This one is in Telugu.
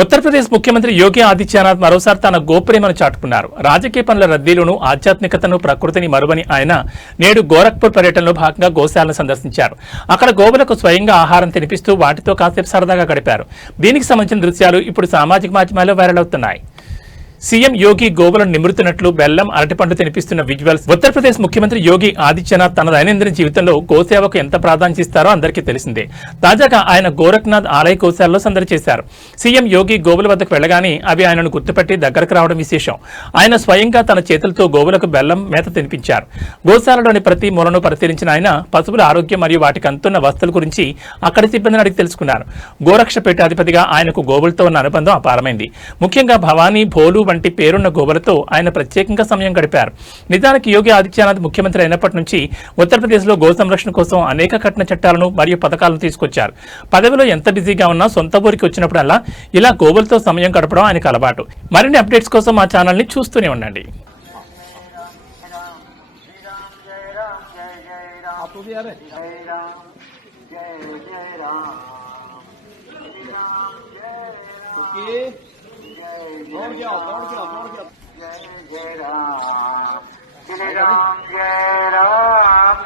ఉత్తరప్రదేశ్ ముఖ్యమంత్రి యోగి ఆదిత్యనాథ్ మరోసారి తన గోప్రేమను చాటుకున్నారు. రాజకీయ పనుల రద్దీలోనూ ఆధ్యాత్మికతను, ప్రకృతిని మరువని ఆయన నేడు గోరఖ్పూర్ పర్యటనలో భాగంగా గోశాలను సందర్శించారు. అక్కడ గోవులకు స్వయంగా ఆహారం తినిపిస్తూ వాటితో కాసేపు సరదాగా గడిపారు. దీనికి సంబంధించిన దృశ్యాలు ఇప్పుడు సామాజిక మాధ్యమాల్లో వైరల్ అవుతున్నాయి. సీఎం యోగి గోవులను నిమృతున్నట్లు బెల్లం, అరటిపండు తినిపిస్తున్న విజువల్స్. ఉత్తరప్రదేశ్ ముఖ్యమంత్రి యోగి ఆదిత్యనాథ్ తన దైనందిన జీవితంలో గోసేవకు ఎంత ప్రాధాన్యత ఇస్తారో అందరికీ తెలిసిందే. తాజాగా ఆయన గోరఖ్నాథ్ ఆలయ గోశాలలో సందడి చేశారు. సీఎం యోగి గోవుల వద్దకు వెళ్లగానే అవి ఆయనను గుర్తుపట్టి దగ్గరకు రావడం విశేషం. ఆయన స్వయంగా తన చేతులతో గోవులకు బెల్లం, మేత తినిపించారు. గోశాలలోని ప్రతి మూలను పరిశీలించిన ఆయన పశువుల ఆరోగ్యం మరియు వాటికి అందుతున్న వస్తువుల గురించి అక్కడి సిబ్బందిని అడిగి తెలుసుకున్నారు. గోరక్ష పీఠాధిపతిగా ఆయనకు గోవులతో ఉన్న అనుబంధం అపారమైంది. ముఖ్యంగా భవానీ, భోలు వంటి పేరున్న గోవులతో ఆయన ప్రత్యేకంగా సమయం గడిపారు. నిజానికి యోగి ఆదిత్యనాథ్ ముఖ్యమంత్రి అయినప్పటి నుంచి ఉత్తరప్రదేశ్లో గో సంరక్షణ కోసం అనేక కఠిన చట్టాలను మరియు పథకాలను తీసుకొచ్చారు. పదవిలో ఎంత బిజీగా ఉన్నా సొంత ఊరికి వచ్చినప్పుడల్లా ఇలా గోవులతో సమయం గడపడం ఆయనకు అలవాటు. మరిన్ని అప్డేట్స్ కోసం మా ఛానల్ని చూస్తూనే ఉండండి. जय राम जय राम